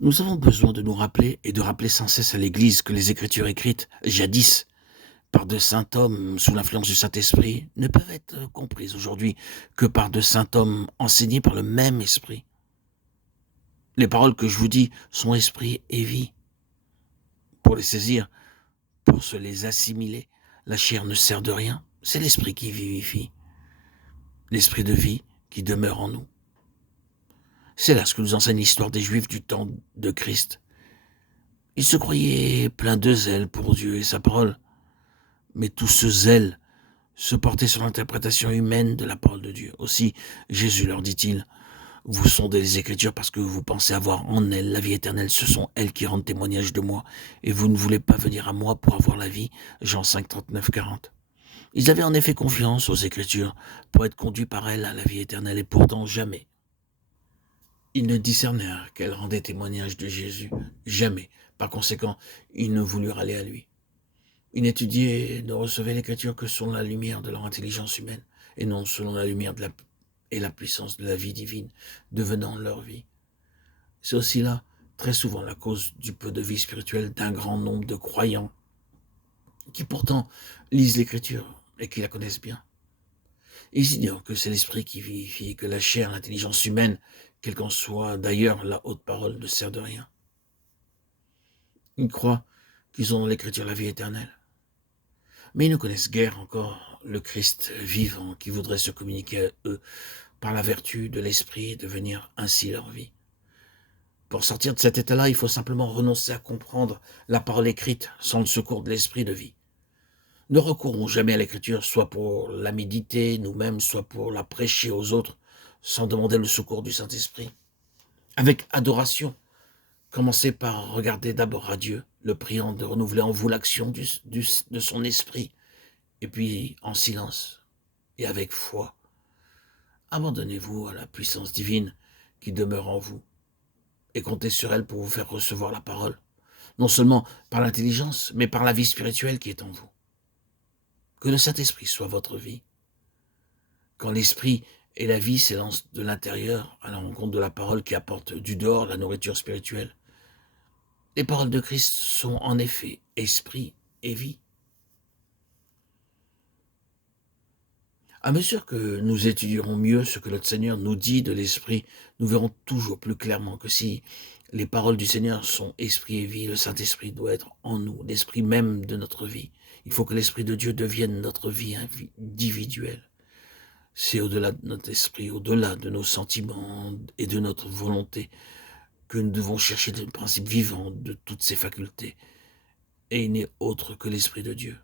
Nous avons besoin de nous rappeler et de rappeler sans cesse à l'Église que les Écritures écrites, jadis, par de saints hommes sous l'influence du Saint-Esprit, ne peuvent être comprises aujourd'hui que par de saints hommes enseignés par le même Esprit. Les paroles que je vous dis sont esprit et vie. Pour les saisir, pour se les assimiler, la chair ne sert de rien. C'est l'Esprit qui vivifie, l'Esprit de vie qui demeure en nous. C'est là ce que nous enseigne l'histoire des Juifs du temps de Christ. Ils se croyaient pleins de zèle pour Dieu et sa parole, mais tout ce zèle se portait sur l'interprétation humaine de la parole de Dieu. Aussi, Jésus leur dit-il, vous sondez les Écritures parce que vous pensez avoir en elles la vie éternelle. Ce sont elles qui rendent témoignage de moi, et vous ne voulez pas venir à moi pour avoir la vie. Jean 5, 39, 40. Ils avaient en effet confiance aux Écritures pour être conduits par elles à la vie éternelle, et pourtant jamais. Ils ne discernèrent qu'elles rendaient témoignage de Jésus. Jamais. Par conséquent, ils ne voulurent aller à lui. Ils n'étudiaient, ne recevaient l'Écriture que selon la lumière de leur intelligence humaine, et non selon la lumière et la puissance de la vie divine, devenant leur vie. C'est aussi là, très souvent, la cause du peu de vie spirituelle d'un grand nombre de croyants, qui pourtant lisent l'Écriture et qui la connaissent bien. Ils ignorent que c'est l'Esprit qui vivifie, et que la chair, l'intelligence humaine, quelle qu'en soit d'ailleurs la haute parole, ne sert de rien. Ils croient qu'ils ont dans l'Écriture la vie éternelle. Mais ils ne connaissent guère encore le Christ vivant qui voudrait se communiquer à eux par la vertu de l'Esprit et devenir ainsi leur vie. Pour sortir de cet état-là, il faut simplement renoncer à comprendre la parole écrite sans le secours de l'Esprit de vie. Ne recourons jamais à l'Écriture, soit pour la méditer nous-mêmes, soit pour la prêcher aux autres, sans demander le secours du Saint-Esprit. Avec adoration, commencez par regarder d'abord à Dieu, le priant de renouveler en vous l'action de son Esprit, et puis en silence et avec foi, abandonnez-vous à la puissance divine qui demeure en vous et comptez sur elle pour vous faire recevoir la parole, non seulement par l'intelligence, mais par la vie spirituelle qui est en vous. Que le Saint-Esprit soit votre vie. Quand l'Esprit et la vie s'élancent de l'intérieur à la rencontre de la parole qui apporte du dehors la nourriture spirituelle, les paroles de Christ sont en effet esprit et vie. À mesure que nous étudierons mieux ce que notre Seigneur nous dit de l'Esprit, nous verrons toujours plus clairement que si les paroles du Seigneur sont esprit et vie, le Saint-Esprit doit être en nous, l'esprit même de notre vie. Il faut que l'Esprit de Dieu devienne notre vie individuelle. C'est au-delà de notre esprit, au-delà de nos sentiments et de notre volonté que nous devons chercher le principe vivant de toutes ces facultés. Et il n'est autre que l'Esprit de Dieu.